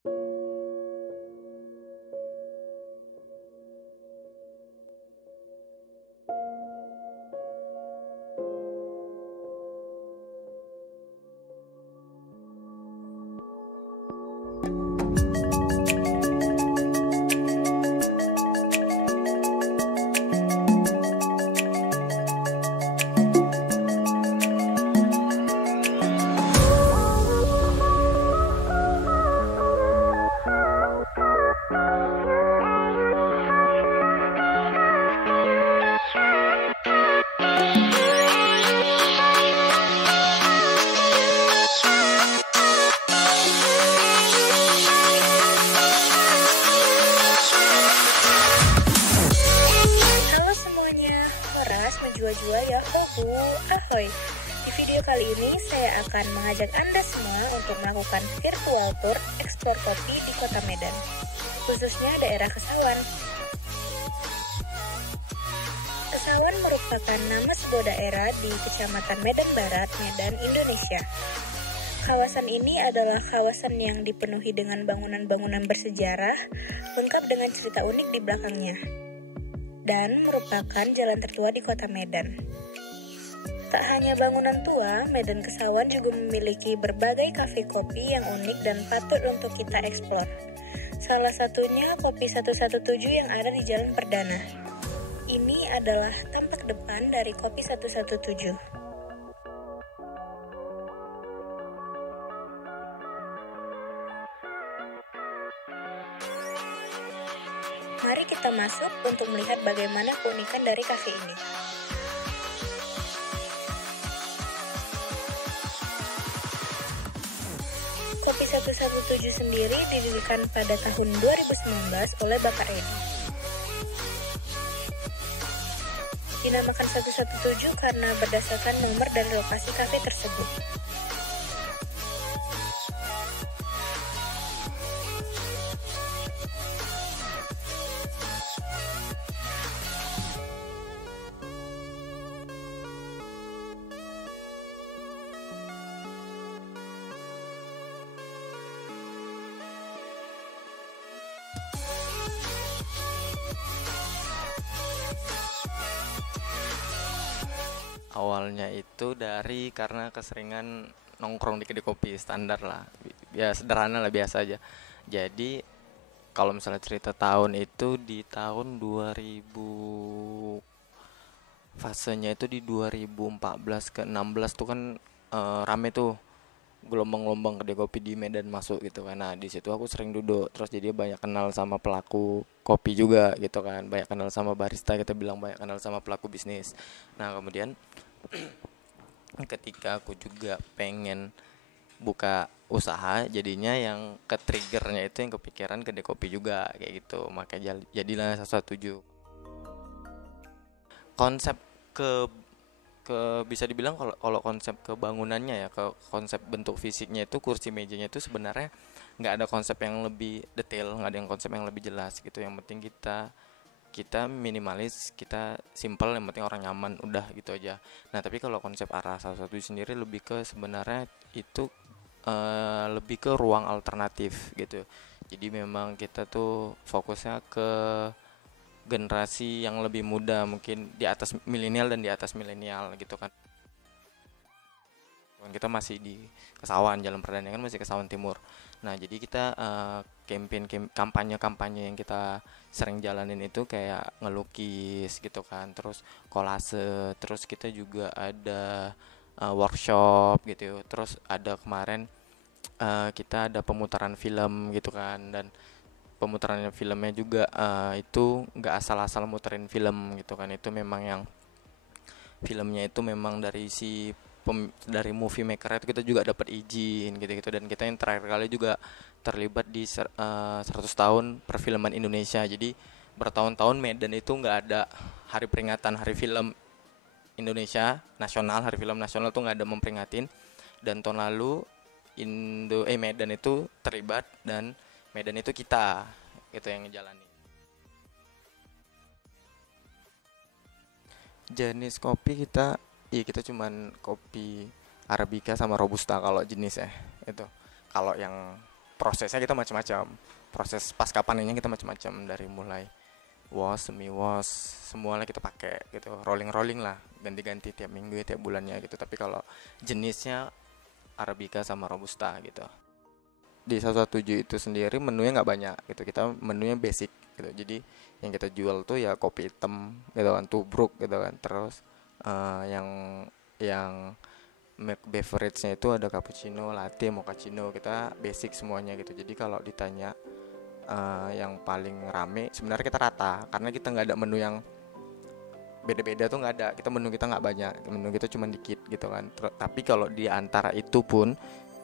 Halo semuanya, Horas menjual-jual ya ahoy. Di video kali ini saya akan mengajak Anda semua untuk melakukan virtual tour eksplor kopi di kota Medan, khususnya daerah Kesawan. Kesawan merupakan nama sebuah daerah di Kecamatan Medan Barat, Medan, Indonesia. Kawasan ini adalah kawasan yang dipenuhi dengan bangunan-bangunan bersejarah, lengkap dengan cerita unik di belakangnya, dan merupakan jalan tertua di kota Medan. Tak hanya bangunan tua, Medan Kesawan juga memiliki berbagai kafe kopi yang unik dan patut untuk kita eksplor. Salah satunya Kopi 117 yang ada di Jalan Perdana. Ini adalah tampak depan dari Kopi 117. Mari kita masuk untuk melihat bagaimana keunikan dari kafe ini. Kopi 117 sendiri didirikan pada tahun 2019 oleh Bapak Edi. Dinamakan 117 karena berdasarkan nomor dari lokasi kafe tersebut. Awalnya itu karena keseringan nongkrong di kedai kopi standar lah, ya sederhana lah, biasa aja. Jadi kalau misalnya cerita tahun itu di tahun 2000, fasenya itu di 2014 ke 16 tuh kan rame tuh gelombang-gelombang kedai kopi di Medan masuk gitu kan. Nah, di situ aku sering duduk, terus jadi banyak kenal sama pelaku kopi juga gitu kan, banyak kenal sama barista, kita bilang banyak kenal sama pelaku bisnis. Nah, kemudian ketika aku juga pengen buka usaha, jadinya yang ke triggernya itu yang kepikiran kedai kopi juga kayak gitu, makanya jadilah 117. Konsep bisa dibilang, kalau konsep kebangunannya ya, ke konsep bentuk fisiknya itu, kursi mejanya itu sebenarnya nggak ada konsep yang lebih detail, nggak ada yang konsep yang lebih jelas gitu. Yang penting kita minimalis, kita simple, yang penting orang nyaman, udah gitu aja. Nah, tapi kalau konsep arah 117 sendiri lebih ke, sebenarnya itu lebih ke ruang alternatif gitu. Jadi memang kita tuh fokusnya ke generasi yang lebih muda, mungkin di atas milenial dan di atas milenial gitu kan. Kita masih di Kesawan, Jalan Perdana kan masih Kesawan Timur. Nah, jadi kita kampanye yang kita sering jalanin itu kayak ngelukis gitu kan, terus kolase, terus kita juga ada workshop gitu, terus ada kemarin kita ada pemutaran film gitu kan. Dan pemutaran filmnya juga itu nggak asal-asal muterin film gitu kan, itu memang yang filmnya itu memang dari movie maker itu kita juga dapat izin gitu-gitu. Dan kita yang terakhir kali juga terlibat di 100 tahun perfilman Indonesia. Jadi bertahun-tahun Medan itu nggak ada hari peringatan hari film Indonesia nasional, hari film nasional tuh nggak ada memperingatin. Dan tahun lalu Medan itu terlibat, dan Medan itu kita gitu yang ngejalani. Jenis kopi kita cuman kopi Arabica sama Robusta kalau jenis ya itu. Kalau yang prosesnya kita macam-macam, proses pasca panennya kita macam-macam, dari mulai wash, semi wash, semuanya kita pakai gitu, rolling lah, ganti-ganti tiap minggu tiap bulannya gitu. Tapi kalau jenisnya Arabica sama Robusta gitu. Di 117 itu sendiri menunya nggak banyak gitu, kita menunya basic gitu. Jadi yang kita jual tuh ya kopi hitam gitu kan, tubruk gitu kan, terus yang milk beverage-nya itu ada cappuccino, latte, mochaccino, kita basic semuanya gitu. Jadi kalau ditanya yang paling rame, sebenarnya kita rata, karena kita nggak ada menu yang beda-beda tuh, nggak ada. Menu kita nggak banyak, menu kita cuma dikit gitu kan. Tapi kalau di antara itu pun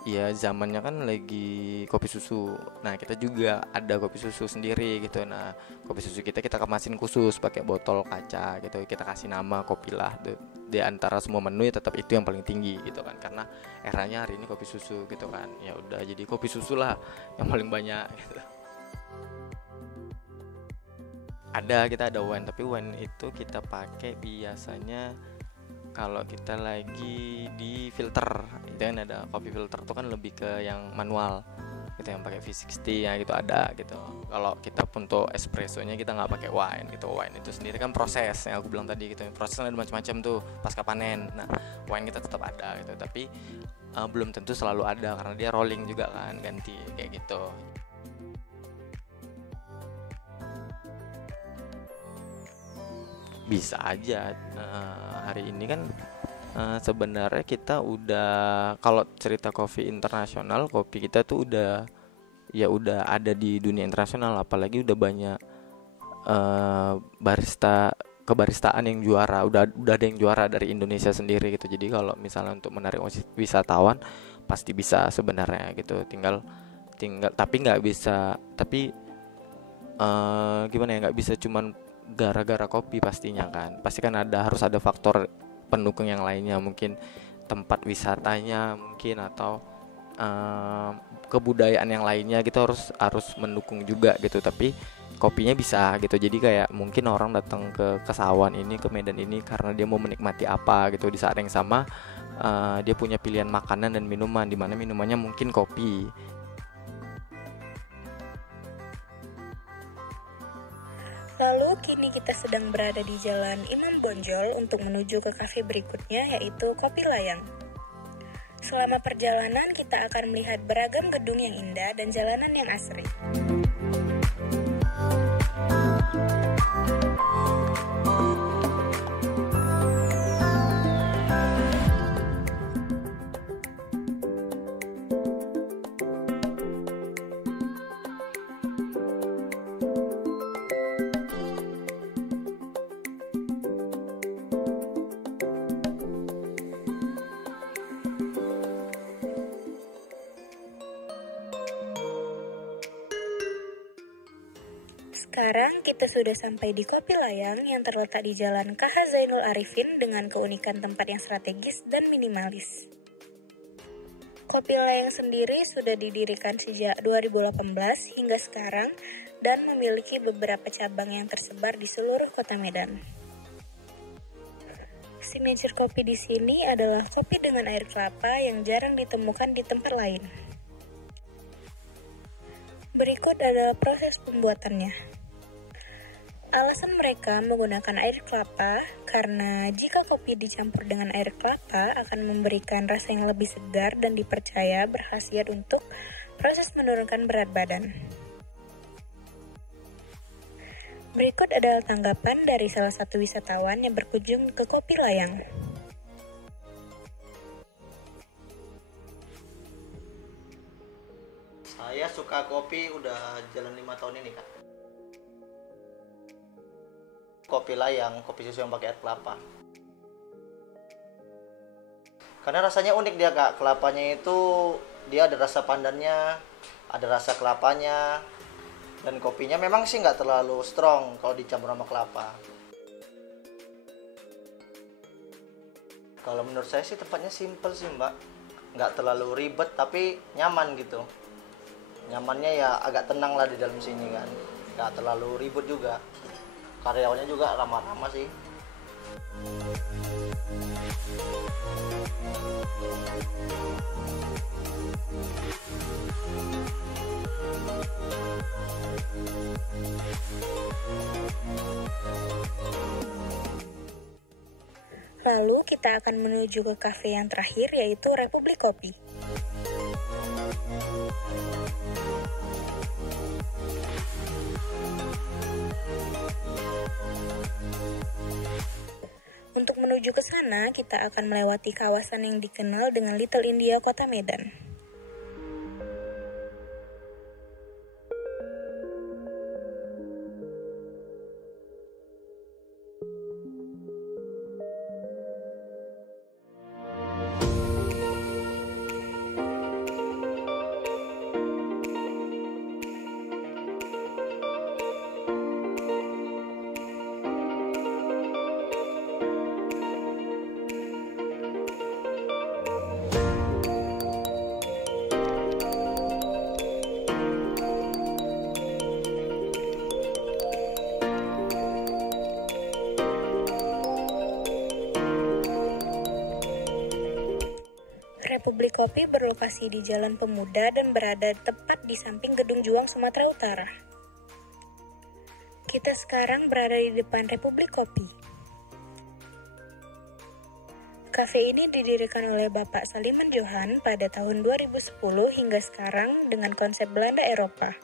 ya zamannya kan lagi kopi susu. Nah, kita juga ada kopi susu sendiri gitu. Nah, kopi susu kita kemasin khusus pakai botol kaca gitu. Kita kasih nama Kopilah. Di antara semua menu ya tetap itu yang paling tinggi gitu kan. Karena eranya hari ini kopi susu gitu kan. Ya udah, jadi kopi susu lah yang paling banyak gitu. Kita ada wine, tapi wine itu kita pakai biasanya kalau kita lagi di filter. Itu kan ada kopi filter tuh kan lebih ke yang manual gitu, yang pakai V60 ya gitu, ada gitu. Kalau kita untuk espressonya kita nggak pakai wine gitu. Wine itu sendiri kan proses yang aku bilang tadi gitu, prosesnya ada macam-macam tuh pasca panen. Nah, wine kita tetap ada gitu, tapi belum tentu selalu ada karena dia rolling juga kan, ganti kayak gitu. Bisa aja. Hari ini kan sebenarnya kita udah, kalau cerita kopi internasional, kopi kita tuh udah ada di dunia internasional. Apalagi udah banyak barista kebaristaan yang juara, udah ada yang juara dari Indonesia sendiri gitu. Jadi kalau misalnya untuk menarik wisatawan pasti bisa sebenarnya gitu, tinggal tapi nggak bisa, gimana ya, nggak bisa cuman gara-gara kopi pastinya kan. Pasti kan harus ada faktor pendukung yang lainnya, mungkin tempat wisatanya mungkin, atau kebudayaan yang lainnya gitu, harus mendukung juga gitu. Tapi kopinya bisa gitu. Jadi kayak mungkin orang datang ke Kesawan ini, ke Medan ini karena dia mau menikmati apa gitu. Di saat yang sama dia punya pilihan makanan dan minuman, dimana minumannya mungkin kopi. Lalu kini kita sedang berada di Jalan Imam Bonjol untuk menuju ke kafe berikutnya, yaitu Kopi Layang. Selama perjalanan kita akan melihat beragam gedung yang indah dan jalanan yang asri. Sekarang kita sudah sampai di Kopi Layang yang terletak di Jalan KH Zainul Arifin dengan keunikan tempat yang strategis dan minimalis. Kopi Layang sendiri sudah didirikan sejak 2018 hingga sekarang dan memiliki beberapa cabang yang tersebar di seluruh kota Medan. Signature kopi di sini adalah kopi dengan air kelapa yang jarang ditemukan di tempat lain. Berikut adalah proses pembuatannya. Alasan mereka menggunakan air kelapa karena jika kopi dicampur dengan air kelapa akan memberikan rasa yang lebih segar dan dipercaya berkhasiat untuk proses menurunkan berat badan. Berikut adalah tanggapan dari salah satu wisatawan yang berkunjung ke Kopi Layang. Saya suka kopi udah jalan 5 tahun ini, Kak. Kopi Layang, kopi susu yang pakai air kelapa. Karena rasanya unik dia, Kak. Kelapanya itu dia ada rasa pandannya, ada rasa kelapanya, dan kopinya memang sih nggak terlalu strong kalau dicampur sama kelapa. Kalau menurut saya sih tempatnya simple sih, Mbak. Nggak terlalu ribet tapi nyaman gitu. Nyamannya ya agak tenang lah di dalam sini kan, nggak terlalu ribut juga. Karyawannya juga ramah-ramah sih. Lalu kita akan menuju ke kafe yang terakhir, yaitu Republik Kopi. Untuk menuju ke sana, kita akan melewati kawasan yang dikenal dengan Little India Kota Medan. Republik Kopi berlokasi di Jalan Pemuda dan berada tepat di samping Gedung Juang Sumatera Utara. Kita sekarang berada di depan Republik Kopi. Kafe ini didirikan oleh Bapak Saliman Johan pada tahun 2010 hingga sekarang dengan konsep Belanda Eropa.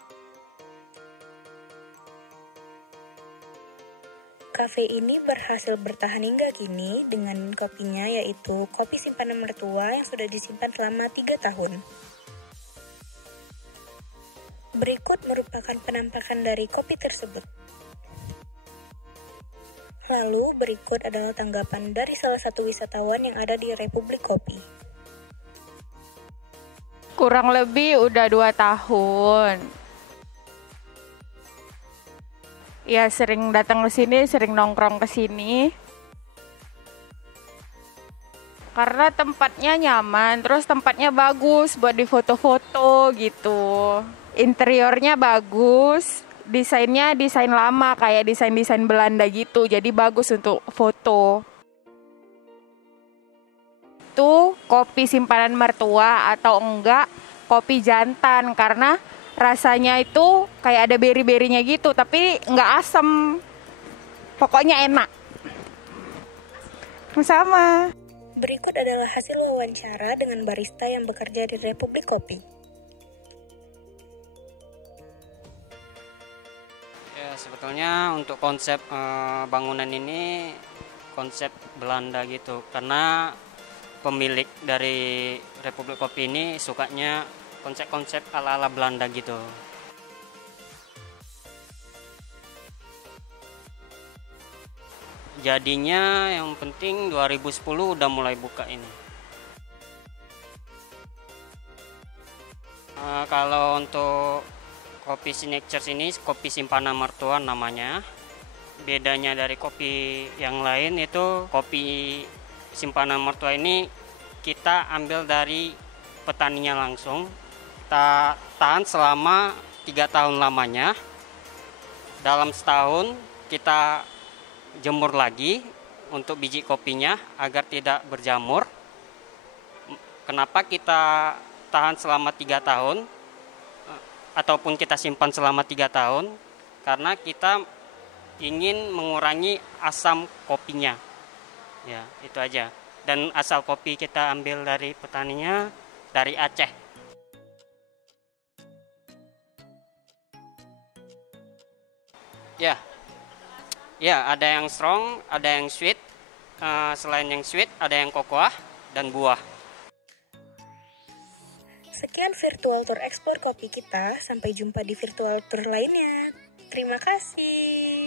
Kafe ini berhasil bertahan hingga kini dengan kopinya, yaitu kopi simpanan mertua yang sudah disimpan selama 3 tahun. Berikut merupakan penampakan dari kopi tersebut. Lalu berikut adalah tanggapan dari salah satu wisatawan yang ada di Republik Kopi. Kurang lebih udah 2 tahun. Ya sering datang ke sini, sering nongkrong ke sini. Karena tempatnya nyaman, terus tempatnya bagus buat difoto-foto gitu. Interiornya bagus, desainnya desain lama kayak desain-desain Belanda gitu, jadi bagus untuk foto. Itu kopi simpanan mertua atau enggak kopi jantan, karena rasanya itu kayak ada beri-berinya gitu, tapi nggak asem. Pokoknya enak. Sama. Berikut adalah hasil wawancara dengan barista yang bekerja di Republik Kopi. Ya, sebetulnya untuk konsep bangunan ini konsep Belanda gitu, karena pemilik dari Republik Kopi ini sukanya konsep-konsep ala-ala Belanda gitu. Jadinya yang penting 2010 udah mulai buka ini. Kalau untuk kopi Signatures ini kopi simpanan mertua namanya. Bedanya dari kopi yang lain itu kopi simpanan mertua ini kita ambil dari petaninya langsung. Kita tahan selama 3 tahun lamanya. Dalam setahun kita jemur lagi untuk biji kopinya agar tidak berjamur. Kenapa kita tahan selama 3 tahun ataupun kita simpan selama 3 tahun? Karena kita ingin mengurangi asam kopinya. Ya, itu aja. Dan asal kopi kita ambil dari petaninya dari Aceh. Ya, ada yang strong, ada yang sweet. Selain yang sweet, ada yang kokoa dan buah. Sekian virtual tour ekspor kopi kita. Sampai jumpa di virtual tour lainnya. Terima kasih.